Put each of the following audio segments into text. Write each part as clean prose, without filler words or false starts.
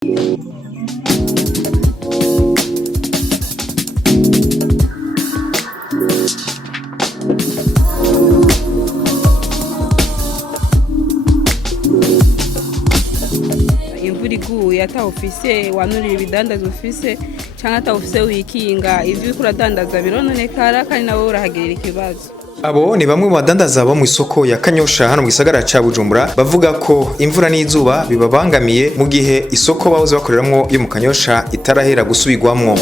Imvura iguye atawufise wanurira ibidandazwa ufise canke atawufise wikinga ivyo uriko uradandaza birononekara kandi nawe urahagirira ikibazo. Abo ni bamwe mu badandaza bo mu isoko ya Kanyosha hano mu gisagara ca Bujumbura bavuga ko imvura n'izuba bibabangamiye mu gihe isoko bahoze bakoreramwo yo mu Kanyosha itarahera gusubirwamwo.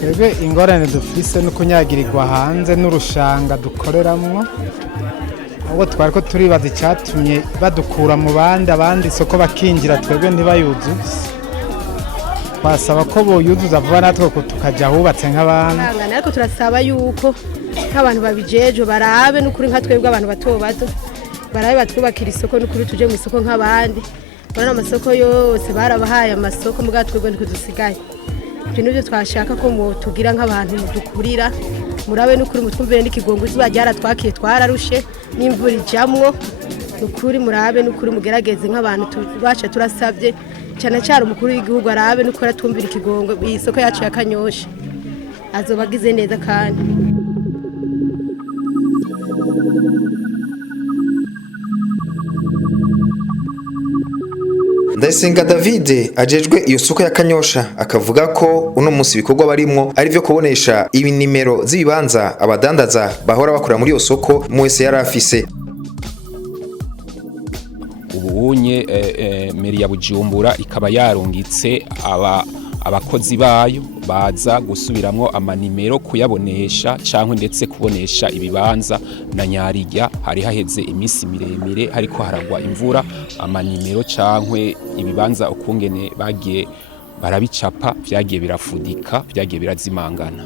Twebwe ingorane dufise no kunyagirirwa hanze n'urushanga dukoreramwo, ahubwo twariko turibaza icatumye badukura mu abandi isoko bakinjira twebwe ntibayuzuze. Twasaba ko boyuzuza vuba natwe tukaja ahubatse nk'abandi. Ariko turasaba yuko nk'abantu babijejwe barabe n'ukuri nka twebwe abantu bato bato barabe batwubakira isoko n'ukuri tuje mu isoko nk'abandi. Bana amasoko yose barabahaye amasoko mugabo twebwe ntiko dusigaye. Ibyo nivyo twashaka ko tugira nk'abantu dukurira murabe n'ukuri mutwumvire n'ikigongo izuba ryaratwakiye twararushe n'imvura ijamwo n'ukuri murabe n'ukuri mugerageze nk'abantu baca turasabye cyane cyane umukuru w'igihugu arabe n'ukuri atumvira ikigongo isoko yacu ya Kanyosha azobagize neza kandi Ndayisenga David ajejwe iyo soko ya Kanyosha akavuga ko uno munsi ibikorwa barimwo ari byo kubonesha ibinimero z'ibibanza abadandaza bahora bakora muri iyo soko mwese yarafise. Ubunye meri ya Bujumbura ikaba yarungitse abakozi bayo baza gusubiramwo amanimero kuyabonesha canke ndetse kubonesha ibibanza na Nyarirya hari haheze imisi miremire hariko haragwa imvura amanimero canke ibibanza ukungene bagiye barabicapa vyagiye birafudika vyagiye birazimangana.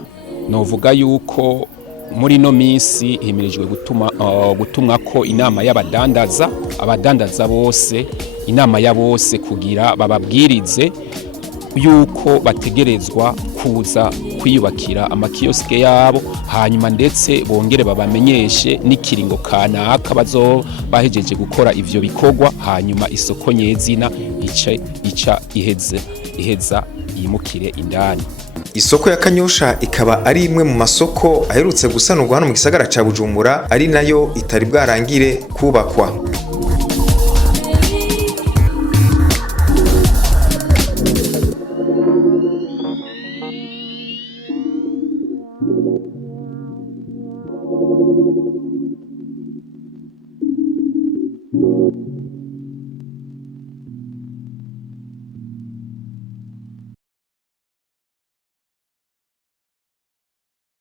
Novuga yuko muri no misi himirijwe gutumwa ko inama y'abadandaza bose inama ya bose kugira bababwirize yuko bategerezwa kuza kwiyubakira amakioske yabo hanyuma ndetse bongere babamenyeshe n'ikiringo kanaka bazo bahejeje gukora ivyo bikorwa hanyuma isoko nyezina ica iheza yimukire indani. Isoko ya Kanyosha ikaba ari imwe mu masoko aherutse gusanurwa hano mu gisagara ca Bujumbura ari nayo itari bwarangire kubakwa.